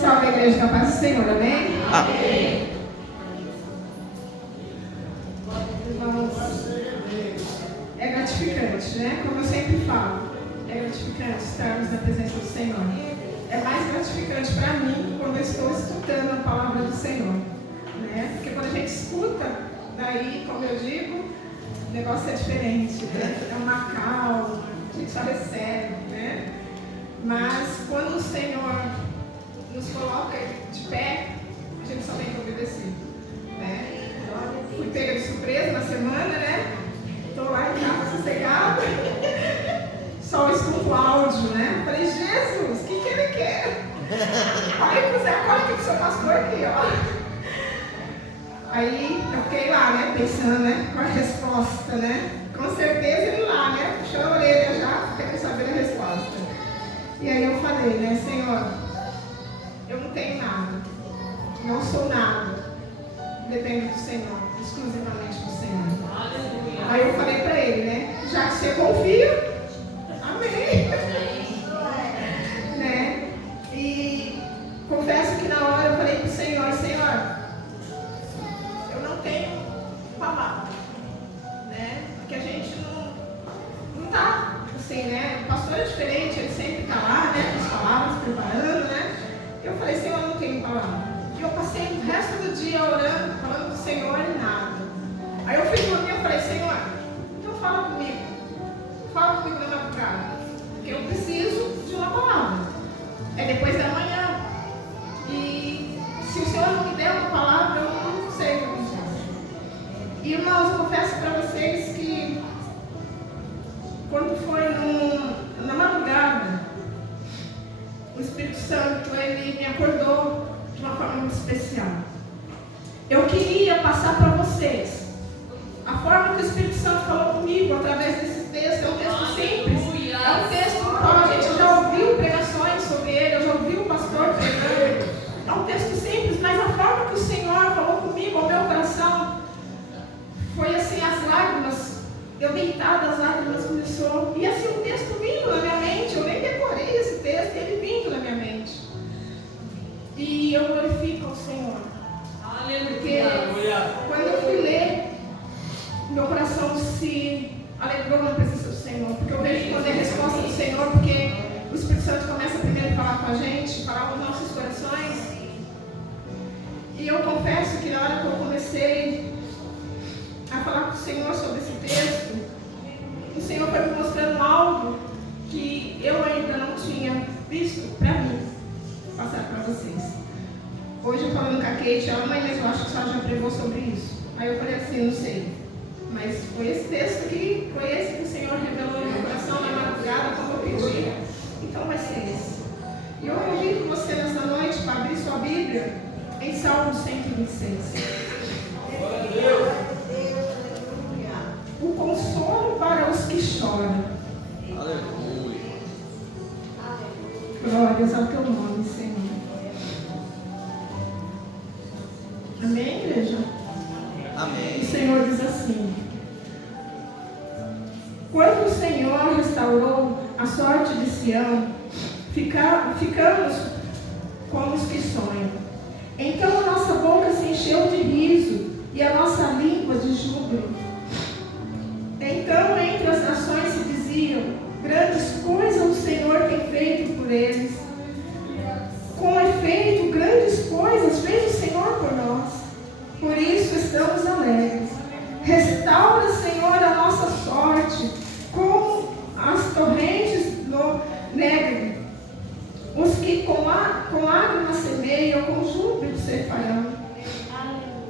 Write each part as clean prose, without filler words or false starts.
Salve a igreja da paz do Senhor, amém? Amém. Irmãos, é gratificante, né? Como eu sempre falo, é gratificante estarmos na presença do Senhor. É mais gratificante para mim quando eu estou escutando a palavra do Senhor, né? Porque quando a gente escuta, daí, como eu digo, o negócio é diferente, né? É uma calma, a gente só recebe, né? Mas quando o Senhor nos coloca de pé, a gente só tem que obedecer, né? Fui pega de surpresa na semana, né? Estou lá em casa sossegada, só escuto o áudio, né? Falei, Jesus, o que ele quer? Falei para o Zé, olha aqui que o seu pastor aqui, ó. Aí eu fiquei lá, né? Pensando, né? Com a resposta, né? Com certeza ele lá, né? Puxando a orelha já, querendo saber a resposta. E aí eu falei, né? Senhor, eu não tenho nada, não sou nada, dependo do Senhor, exclusivamente do Senhor. Aleluia. Aí eu falei para ele, né? Já que você confia, amém. Né? E confesso que na hora eu falei para o Senhor, Senhor, eu não tenho palavra, né? Porque a gente não tá assim, né? O pastor é diferente, ele sempre está lá, né? Com as palavras, preparando, né? Eu falei, Senhor, eu não tenho palavra. E eu passei o resto do dia orando, falando do Senhor e nada. Aí eu fui dormir e falei, Senhor, então fala comigo na madrugada, porque eu preciso de uma palavra. É depois da manhã. E se o Senhor não me der uma palavra, eu não sei o que eu vou fazer. E irmãos, eu confesso para vocês que quando foi na madrugada, o Espírito Santo, ele me acordou de uma forma muito especial. Eu queria passar para vocês a forma que o Espírito Santo falou comigo através desse texto. É um texto simples, é um texto no qual a gente já ouviu pregações sobre ele, eu já ouvi o pastor pregando. É um texto simples, mas a forma que o Senhor falou comigo ao meu coração foi assim, as lágrimas, eu deitada, as lágrimas começou, e assim o texto vindo na minha mente, eu nem decorei esse texto, ele vindo na minha mente. E eu glorifico ao Senhor. Porque quando eu fui ler, meu coração se alegrou na presença do Senhor. Porque eu vejo quando é a resposta do Senhor, porque o Espírito Santo começa primeiro a falar com a gente, falar com os nossos corações. E eu confesso que na hora que eu comecei a falar com o Senhor sobre esse texto, o Senhor foi me mostrando algo que eu ainda não tinha visto para mim passar para vocês. Hoje eu falando com a Kate, ela, mãe, mas eu acho que a senhora já pregou sobre isso. Aí eu falei assim, não sei. Mas foi esse texto que foi esse que o Senhor revelou no meu coração na madrugada, como eu pedi. Então vai ser esse. E eu convido você nessa noite para abrir sua Bíblia em Salmo 126. O consolo para os que choram. Aleluia. Glórias ao teu nome, Senhor. Amém, igreja? Amém. O Senhor diz assim: quando o Senhor restaurou a sorte de Sião, ficamos como os que sonham. Então a nossa boca se encheu de riso e a nossa língua de júbilo. Então entre as nações se diziam: grandes coisas o Senhor tem feito por eles. Com efeito, grandes coisas fez o Senhor por nós. Por isso estamos alegres. Restaura, Senhor, a nossa sorte, como as torrentes no Negev. Os que com lágrimas semeiam, com júbilo ceifarão.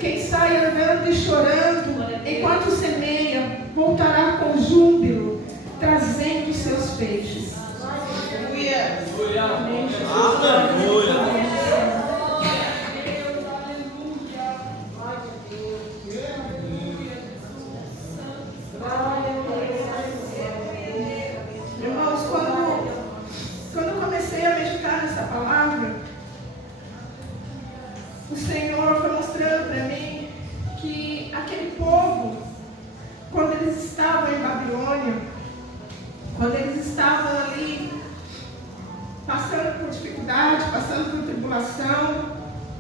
Quem sai andando e chorando, enquanto semeia, voltará com júbilo, trazendo seus peixes. Aleluia. Amém, Jesus. Aleluia. Irmãos, quando eu comecei a meditar nessa palavra, o Senhor foi mostrando para mim que aquele povo, quando eles estavam em Babilônia, quando eles estavam ali passando por dificuldade, tribulação,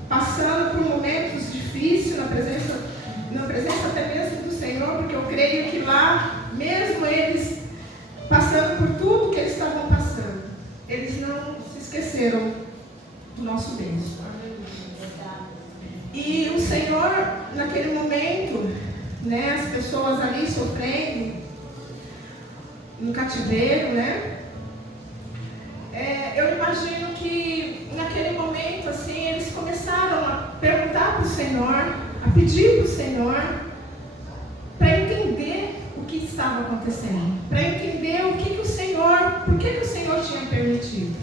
passando por momentos difíceis na presença até mesmo do Senhor, porque eu creio que lá, mesmo eles passando por tudo que eles estavam passando, eles não se esqueceram do nosso Deus. E o Senhor, naquele momento, né, as pessoas ali sofrendo no cativeiro, né? Eu imagino que naquele momento, assim, eles começaram a perguntar para o Senhor, a pedir para o Senhor, para entender o que estava acontecendo, para entender por que o Senhor tinha permitido.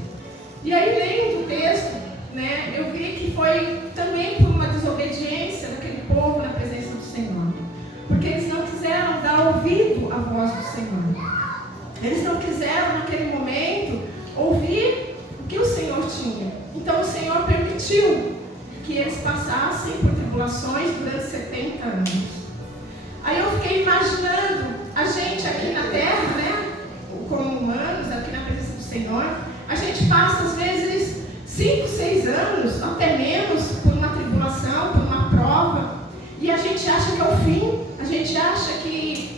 E aí, lendo o texto, né, eu vi que foi também por uma desobediência daquele povo na presença do Senhor, porque eles não quiseram dar ouvido à voz do Senhor. Eles não quiseram, naquele momento, ouvir o que o Senhor tinha. Então o Senhor permitiu que eles passassem por tribulações durante 70 anos. Aí eu fiquei imaginando a gente aqui na terra, né, como humanos, aqui na presença do Senhor, a gente passa às vezes 5, 6 anos, até menos, por uma tribulação, por uma prova, e a gente acha que é o fim, a gente acha que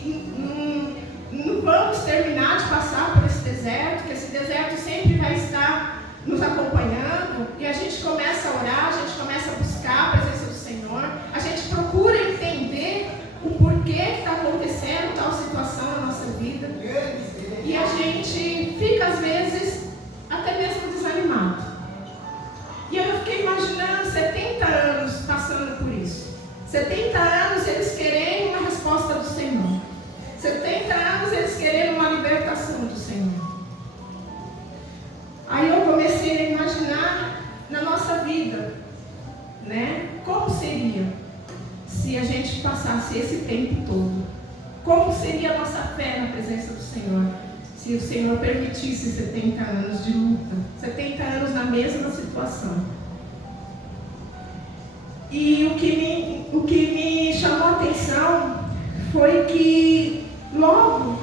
não vamos terminar de passar por esse deserto, que esse deserto sempre vai estar nos acompanhando, e a gente começa a orar, a gente começa a buscar a presença do Senhor, a gente procura entender o porquê que está acontecendo tal situação na nossa vida, e a gente fica às vezes até mesmo desanimado. E eu fiquei imaginando 70 anos passando por isso, 70 anos eles querendo uma resposta do Senhor, 70 anos eles querendo uma libertação do Senhor. Aí eu comecei a imaginar na nossa vida, né? Como seria se a gente passasse esse tempo todo? Como seria a nossa fé na presença do Senhor? Se o Senhor permitisse 70 anos de luta, 70 anos na mesma situação. E o que me chamou a atenção foi que logo,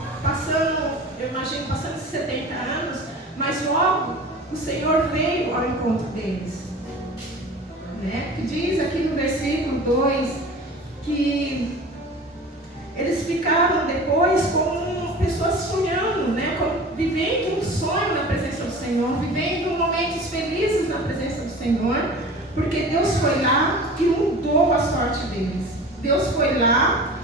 eu imagino passando esses 70 anos, mas logo o Senhor veio ao encontro deles. Né? Que diz aqui no versículo 2 que eles ficaram depois como pessoas sonhando, né? Vivendo um sonho na presença do Senhor, vivendo momentos felizes na presença do Senhor, porque Deus foi lá e mudou a sorte deles. Deus foi lá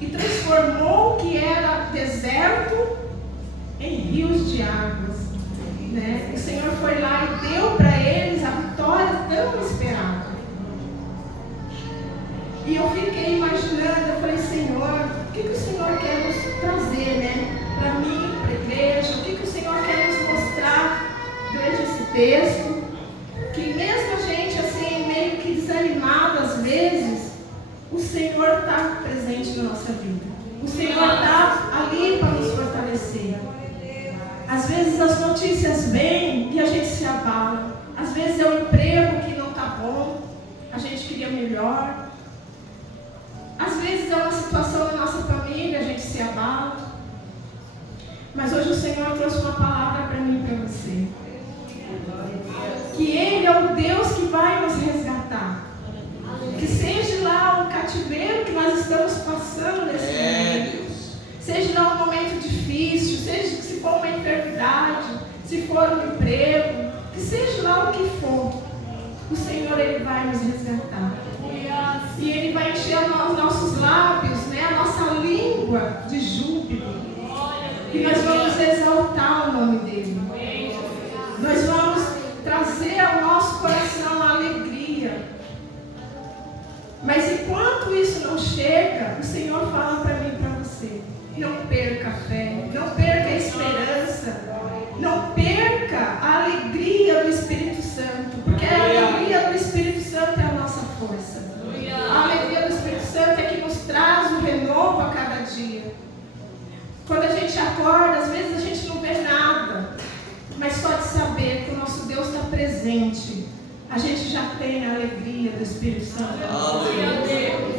e transformou o que era deserto em rios de águas, né? O Senhor foi lá e deu para eles a vitória tão esperada. E eu fiquei imaginando, eu falei, Senhor, o que o Senhor quer nos trazer, né? Para mim, para a igreja, o que o Senhor quer nos mostrar durante esse texto? Que mesmo a gente assim, meio que desanimado às vezes, o Senhor está presente na nossa vida. O Senhor está ali para nos fortalecer. Às vezes as notícias vêm e a gente se abala. Às vezes é um emprego que não está bom, a gente queria melhor. Às vezes é uma situação na nossa família, a gente se abala. Mas hoje o Senhor trouxe uma palavra para mim e para você. Que Ele é o Deus que vai nos resgatar. Que seja lá o cativeiro que nós estamos passando nesse momento. Seja lá um momento difícil, seja se for uma enfermidade, se for um emprego, que seja lá o que for, o Senhor Ele vai nos resgatar. E Ele vai encher os nossos lábios, né, a nossa língua de júbilo. E nós vamos exaltar o nome dEle. Nós vamos trazer ao nosso coração a alegria. Mas enquanto isso não chega, o Senhor fala para mim e para você: não perca a fé, não perca a esperança, não perca a alegria do Espírito Santo, porque a alegria do Espírito Santo é a nossa força. A alegria do Espírito Santo é que nos traz o renovo a cada dia. Quando a gente acorda, às vezes a gente não vê nada, mas só de saber que o nosso Deus está presente, a gente já tem a alegria do Espírito Santo.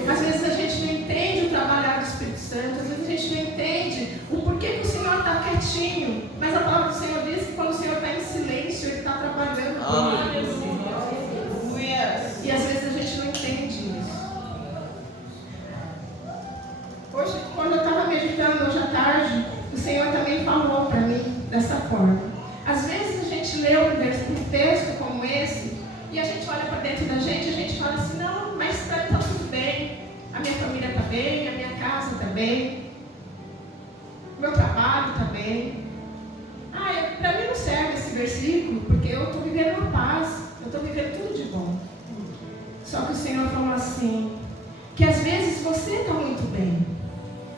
Às vezes a gente não entende o trabalhar do Espírito Santo, às vezes a gente não entende o porquê que o Senhor está quietinho, mas a palavra do Senhor diz que quando o Senhor está em silêncio, Ele está trabalhando comigo. Só que o Senhor falou assim, que às vezes você está muito bem.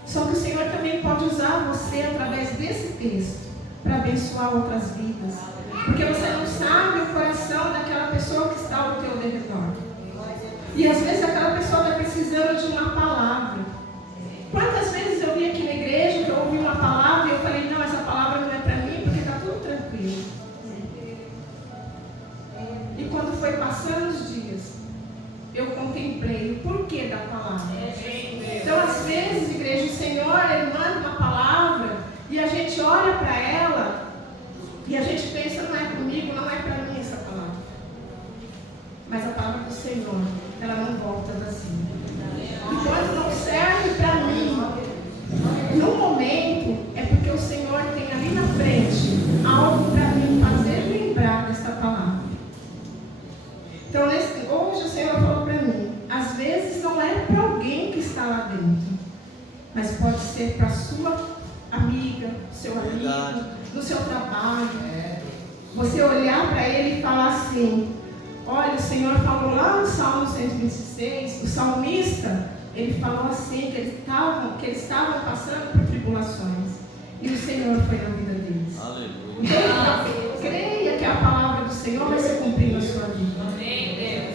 Só que o Senhor também pode usar você através desse texto para abençoar outras vidas. Porque você não sabe o coração daquela pessoa que está ao teu redor. E às vezes aquela pessoa está precisando de uma palavra. Quantas vezes eu vim aqui na igreja, que eu ouvi uma palavra e eu falei, não, essa palavra não é para mim, porque está tudo tranquilo. E quando foi passando os dias, eu contemplei o porquê da palavra. Então, às vezes, igreja, o Senhor, Ele manda uma palavra e a gente olha para ela e a gente pensa, não é comigo, não é para mim essa palavra. Mas a palavra do Senhor, ela não volta vazia. E quando não serve para mim, no momento, é porque o Senhor tem ali na frente algo para mim fazer lembrar dessa palavra. Então, hoje o Senhor falou para mim, às vezes não é para alguém que está lá dentro, mas pode ser para sua amiga, seu amigo, no seu trabalho. Você olhar para ele e falar assim, olha, o Senhor falou lá no Salmo 126, o salmista, ele falou assim, que eles estavam passando por tribulações, e o Senhor foi na vida deles. Aleluia. Então, creia que a palavra do Senhor vai se cumprir na sua vida.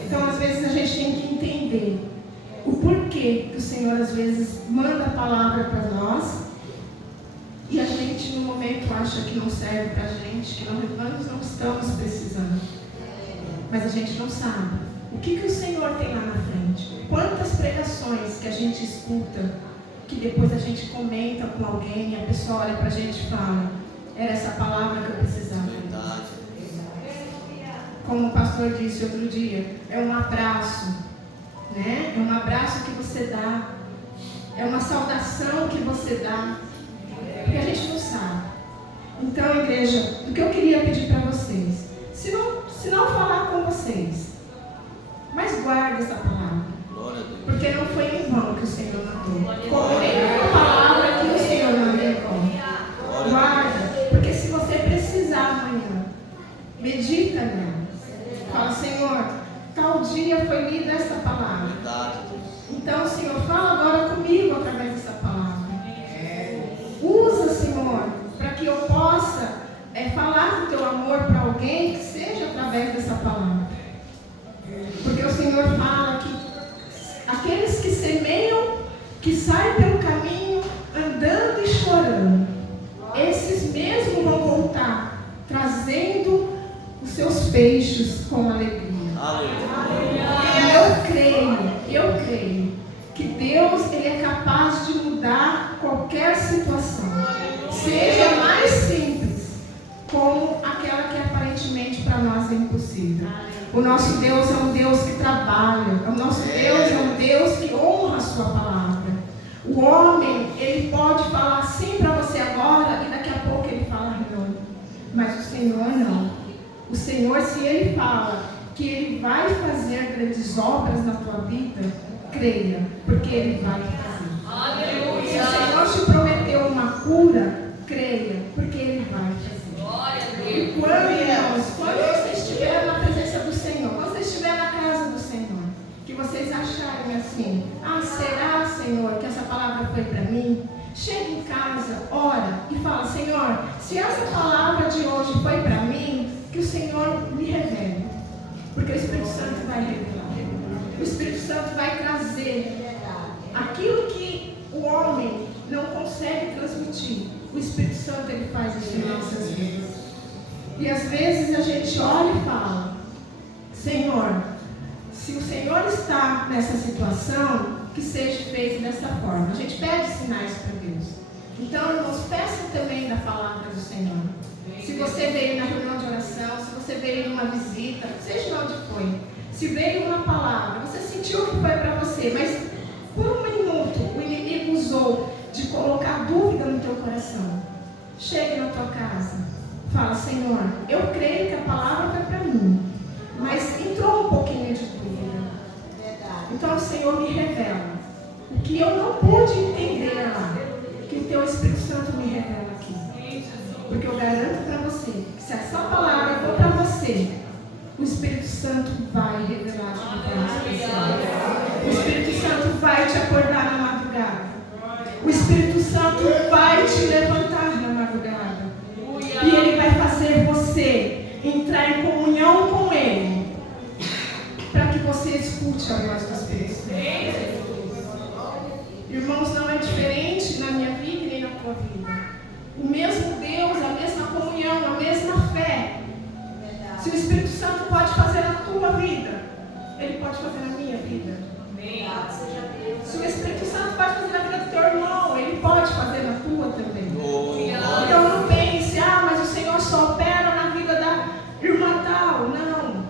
Então, às vezes, a gente tem que entender o porquê que o Senhor, às vezes, manda a palavra para nós e a gente, no momento, acha que não serve para a gente, que nós não estamos precisando. Mas a gente não sabe o que o Senhor tem lá na frente. Quantas pregações que a gente escuta, que depois a gente comenta com alguém e a pessoa olha para a gente e fala, era essa palavra que eu precisava. Como o pastor disse outro dia, é um abraço, né? É um abraço que você dá, é uma saudação que você dá, porque a gente não sabe. Então, igreja, o que eu queria pedir para vocês, se não falar com vocês, mas guarde essa palavra, porque não foi em vão que o Senhor mandou. Como nenhuma palavra que o Senhor mandou em vão. Guarda, porque se você precisar amanhã, medita nela. Fala, Senhor, tal dia foi lida esta palavra. Então, Senhor, fala agora comigo através dessa palavra. Usa, Senhor, para que eu possa falar do teu amor para alguém que seja através dessa palavra. Porque o Senhor fala que aqueles que semeiam, que saem pelo caminho andando e chorando, esses mesmos vão voltar trazendo os seus feixes com alegria. E eu creio que Deus, Ele é capaz de mudar qualquer situação, seja mais simples como aquela que aparentemente para nós é impossível. O nosso Deus é um Deus que trabalha, o nosso Deus é um Deus que honra a sua palavra. O homem, ele pode falar sim para você agora e daqui a pouco ele fala não, mas o Senhor não. O Senhor, se Ele fala que Ele vai fazer grandes obras na tua vida, creia, porque Ele vai fazer. Aleluia. Se o Senhor te prometeu uma cura, creia, porque Ele vai fazer. E quando você estiver na presença do Senhor, quando você estiver na casa do Senhor, que vocês acharem assim, será, Senhor, que essa palavra foi para mim? Chega em casa, ora e fala, Senhor, se essa palavra de hoje foi para mim, que o Senhor me revele, porque o Espírito Santo vai revelar. O Espírito Santo vai trazer aquilo que o homem não consegue transmitir. O Espírito Santo, ele faz isso em nossas vidas. E às vezes a gente olha e fala, Senhor, se o Senhor está nessa situação, que seja feito dessa forma. A gente pede sinais para Deus. Então, irmãos, peçam também da palavra do Senhor. Se você veio na reunião de oração, se você veio numa visita, seja onde foi, se veio uma palavra, você sentiu que foi para você, mas por um minuto o inimigo usou de colocar dúvida no teu coração. Chegue na tua casa, fala, Senhor, eu creio que a palavra foi para mim, mas entrou um pouquinho de dúvida. Então o Senhor me revela o que eu não pude entender lá, que o teu Espírito Santo me revela aqui. Porque eu garanto para você, que se essa palavra for para você, o Espírito Santo vai revelar de uma forma especial. O Espírito Santo vai te acordar na madrugada. O Espírito Santo vai te levantar na madrugada. E Ele vai fazer você entrar em comunhão com Ele, para que você escute a voz do Espírito Santo. Irmãos, não é diferente na minha vida e nem na tua vida. O mesmo Deus, a mesma comunhão, a mesma fé. Se o Espírito Santo pode fazer na tua vida, Ele pode fazer na minha vida. Se o Espírito Santo pode fazer na vida do teu irmão, Ele pode fazer na tua também. Então não pense, mas o Senhor só opera na vida da irmã tal. Não.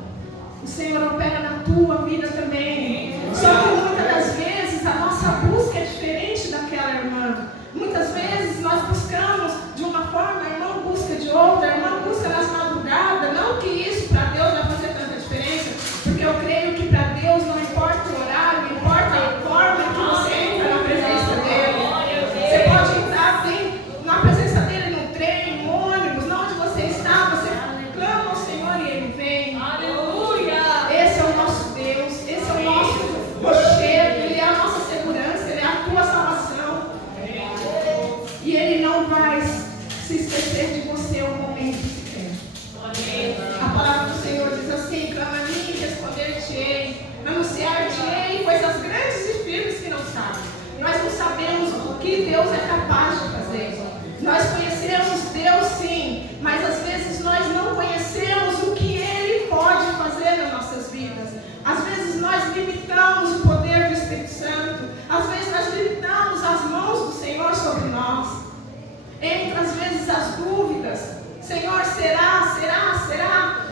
O Senhor opera na tua vida também. Só que muitas das vezes a nossa busca é diferente daquela irmã. Muitas vezes nós buscamos de uma forma, a irmã busca de outra, a irmã busca nas madrugadas. Não que isso para Deus vai fazer tanta diferença, porque eu creio que para Deus não importa o horário, importa a forma que você entra na presença dEle. Você pode entrar na presença dEle no trem, no ônibus, onde você está, você clama ao Senhor e Ele vem. Aleluia! Esse é o nosso Deus, esse é o nosso rochedo, Ele é a nossa segurança, Ele é a tua salvação. E Ele não vai se esquecer de você um momento sequer. A palavra do Senhor diz assim: clama a mim e responder-te-ei, anunciar-te-ei coisas grandes e firmes que não sabem. Nós não sabemos o que Deus é capaz de fazer. Nós conhecemos Deus sim, mas às vezes nós não conhecemos o que Ele pode fazer nas nossas vidas. Às vezes nós limitamos o poder do Espírito Santo. Às vezes nós limitamos as mãos do Senhor sobre nós. Entra às vezes as dúvidas. Senhor, será? Será? Será?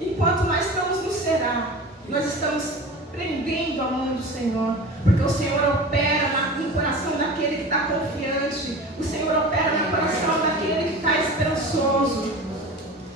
Enquanto nós estamos no será, nós estamos prendendo a mão do Senhor. Porque o Senhor opera no coração daquele que está confiante. O Senhor opera no coração daquele que está esperançoso.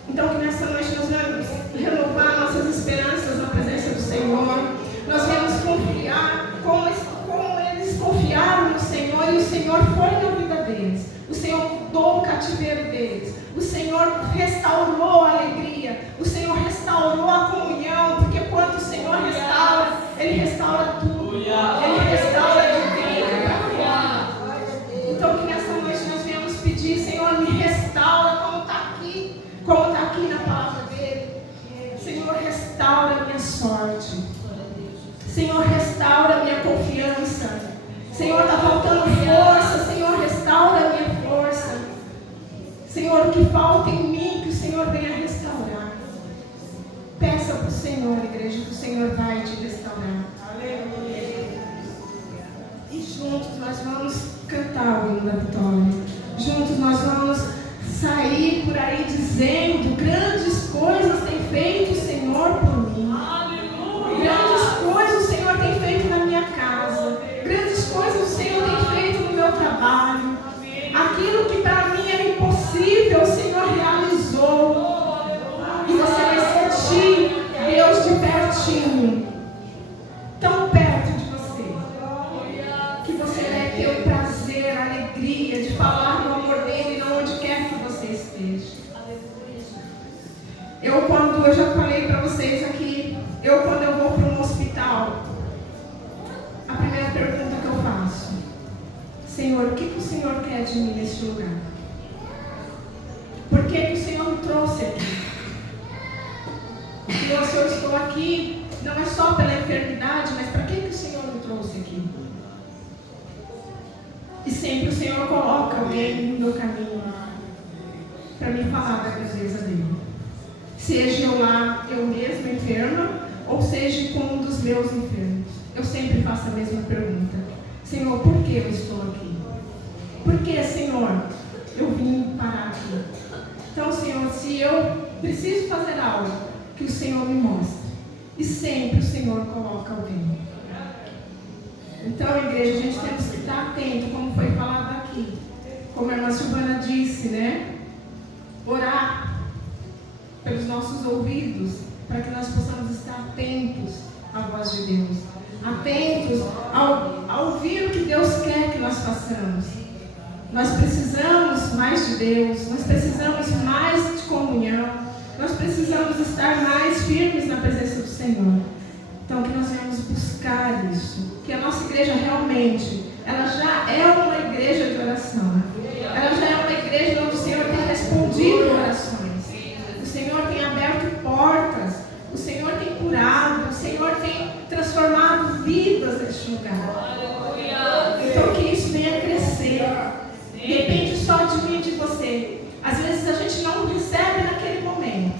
Então que nessa noite nós vamos renovar nossas esperanças na presença do Senhor. Nós vamos confiar como eles confiaram no Senhor, e o Senhor foi na vida deles. O Senhor mudou o cativeiro deles. O Senhor restaurou a alegria. O Senhor restaurou a comunhão. Porque quando o Senhor restaura, Ele restaura tudo. Ele restaura de dentro para fora. Então que nessa noite nós viemos pedir: Senhor, me restaura como está aqui na palavra dEle. Senhor, restaura a minha sorte. Senhor, restaura a minha confiança. Senhor, está faltando força. Senhor, restaura a minha força. Senhor, o que falta em mim, que o Senhor venha restaurar. Peça para o Senhor, igreja, que o Senhor vai te restaurar. Aleluia. E juntos nós vamos cantar o hino da vitória. Juntos nós vamos sair por aí dizendo: grandes coisas tem feito o Senhor por mim. Aleluia. Grandes coisas o Senhor tem feito na minha casa. Grandes coisas o Senhor tem feito no meu trabalho. Aquilo que para mim era impossível, o Senhor realizou. E você vai sentir Deus de pertinho, tão perto de você, que você vai ter o prazer, a alegria de falar do amor dele onde quer que você esteja. Eu já falei para vocês aqui, quando eu vou para um hospital, a primeira pergunta que eu faço: Senhor, o que o Senhor quer de mim neste lugar? Por que o Senhor me trouxe aqui? Senhor, se eu estou aqui, não é só pela enfermidade, mas para que o Senhor me trouxe aqui? E sempre o Senhor coloca alguém no meu caminho para me falar da grandeza dele. Seja eu lá, eu mesma enferma, ou seja com um dos meus enfermos. Eu sempre faço a mesma pergunta: Senhor, por que eu estou aqui? Por que, Senhor, eu vim parar aqui? Então, Senhor, se eu preciso fazer algo, que o Senhor me mostre. E sempre o Senhor coloca alguém. Então, igreja, a gente tem que estar atento, como foi falado aqui. Como a irmã Silvana disse, né? Orar pelos nossos ouvidos, para que nós possamos estar atentos à voz de Deus. Atentos a ouvir o que Deus quer que nós façamos. Nós precisamos mais de Deus, nós precisamos mais de comunhão, Nós precisamos estar mais firmes na presença do Senhor. Então, que nós venhamos buscar isso. Que a nossa igreja realmente, ela já é uma igreja de oração. Ela já é uma igreja onde o Senhor tem respondido orações. O Senhor tem aberto portas. O Senhor tem curado. O Senhor tem transformado vidas neste lugar. Então, que isso venha crescer. Depende só de mim e de você. Às vezes a gente não recebe naquele momento.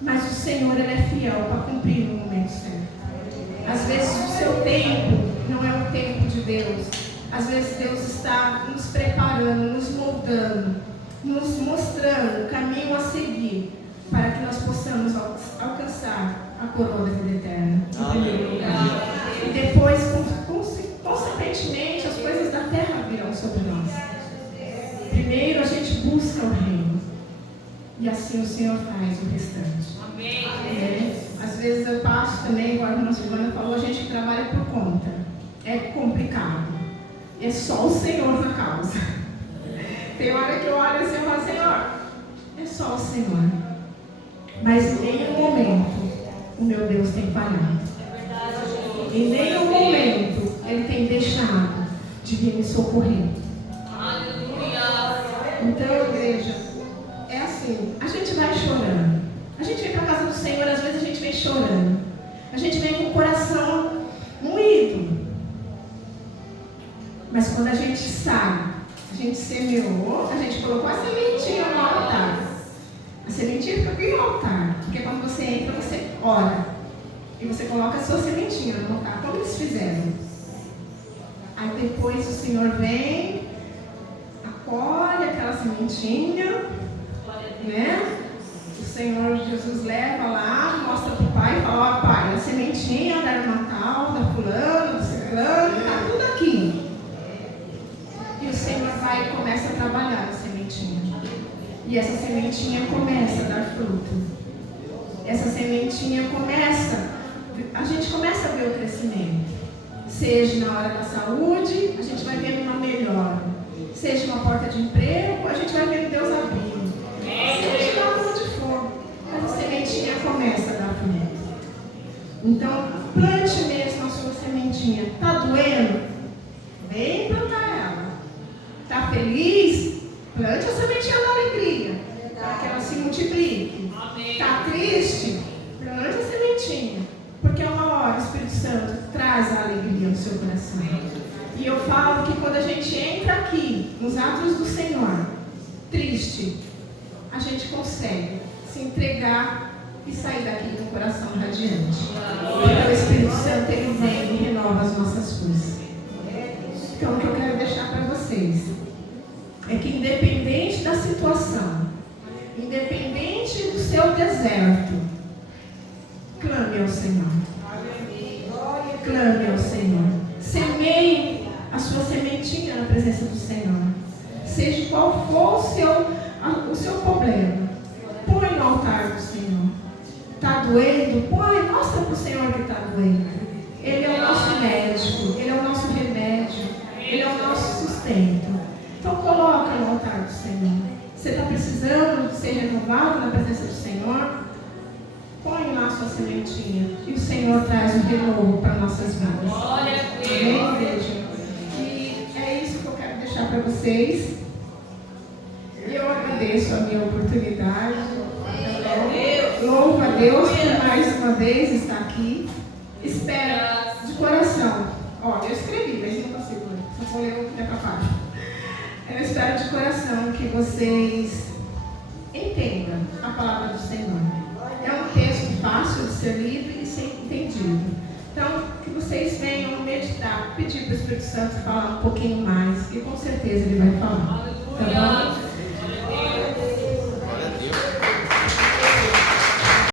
Mas o Senhor, Ele é fiel para cumprir no momento certo. Às vezes o seu tempo não é o tempo de Deus. Às vezes Deus está nos preparando, nos moldando, nos mostrando o caminho a seguir para que nós possamos alcançar a coroa da vida eterna, em primeiro lugar. E depois, consequentemente, as coisas da terra virão sobre nós. Primeiro a gente busca o reino. E assim o Senhor faz o restante. Amém. Às vezes eu passo também, igual a irmã Silvana falou, a gente trabalha por conta. É complicado. É só o Senhor na causa. Tem hora que eu olho assim e falo, Senhor, é só o Senhor. Mas em nenhum momento o meu Deus tem falhado. Em nenhum momento Ele tem deixado de vir me socorrer. Então, igreja, é assim, a gente vai chorando. A gente vem para a casa do Senhor, às vezes a gente vem chorando. A gente vem com o coração moído. Mas quando a gente sai, a gente semeou, a gente colocou a sementinha no altar. A sementinha fica aqui no altar. Porque quando você entra, você ora. E você coloca a sua sementinha no altar. Como eles fizeram? Aí depois o Senhor vem, acolhe aquela sementinha, né? O Senhor Jesus leva lá, mostra para o pai e fala, ó pai, a sementinha da irmã tal, da fulano, do ciclano, está tudo aqui. E o Senhor vai e começa a trabalhar a sementinha. E essa sementinha começa a dar fruto. Essa sementinha a gente começa a ver o crescimento. Seja na hora da saúde, a gente vai vendo uma melhora. Seja uma porta de emprego, a gente vai vendo Deus abrindo. Seja lá onde for, essa sementinha começa a dar fruto. Então, plante mesmo a sua sementinha. Está doendo? Vem plantar ela. Está feliz? Plante a sementinha da alegria, para que ela se multiplique. Está triste? Plante a sementinha. Porque uma hora o Espírito Santo traz a alegria no seu coração. E eu falo que quando a gente entra aqui, nos atos do Senhor, triste, a gente consegue se entregar e sair daqui com o coração radiante. Porque o Espírito Santo, ele vem e renova as nossas forças. Então, o que eu quero deixar para vocês é que, independente da situação, independente do seu deserto, clame ao Senhor. Clame ao Senhor. Semeie a sua sementinha na presença do Senhor. Seja qual for o seu problema, põe no altar do Senhor. Está doendo? Põe, mostra para o Senhor que está doendo. Ele é o nosso médico, Ele é o nosso remédio, Ele é o nosso sustento. Então coloca no altar do Senhor. Você está precisando ser renovado na presença do Senhor? Põe lá a sua sementinha e o Senhor traz um renovo para nossas vidas. Amém, igreja? E é isso que eu quero deixar para vocês. Eu agradeço a minha oportunidade. Louvo a Deus por mais uma vez estar aqui. Espero de coração. Ó, eu escrevi, mas não consigo ler. Só vou ler o que é para página. Eu espero de coração que vocês entendam a palavra do Senhor. É um texto fácil de ser lido e ser entendido. Então, que vocês venham meditar, pedir para o Espírito Santo falar um pouquinho mais, que com certeza ele vai falar. Tá bom?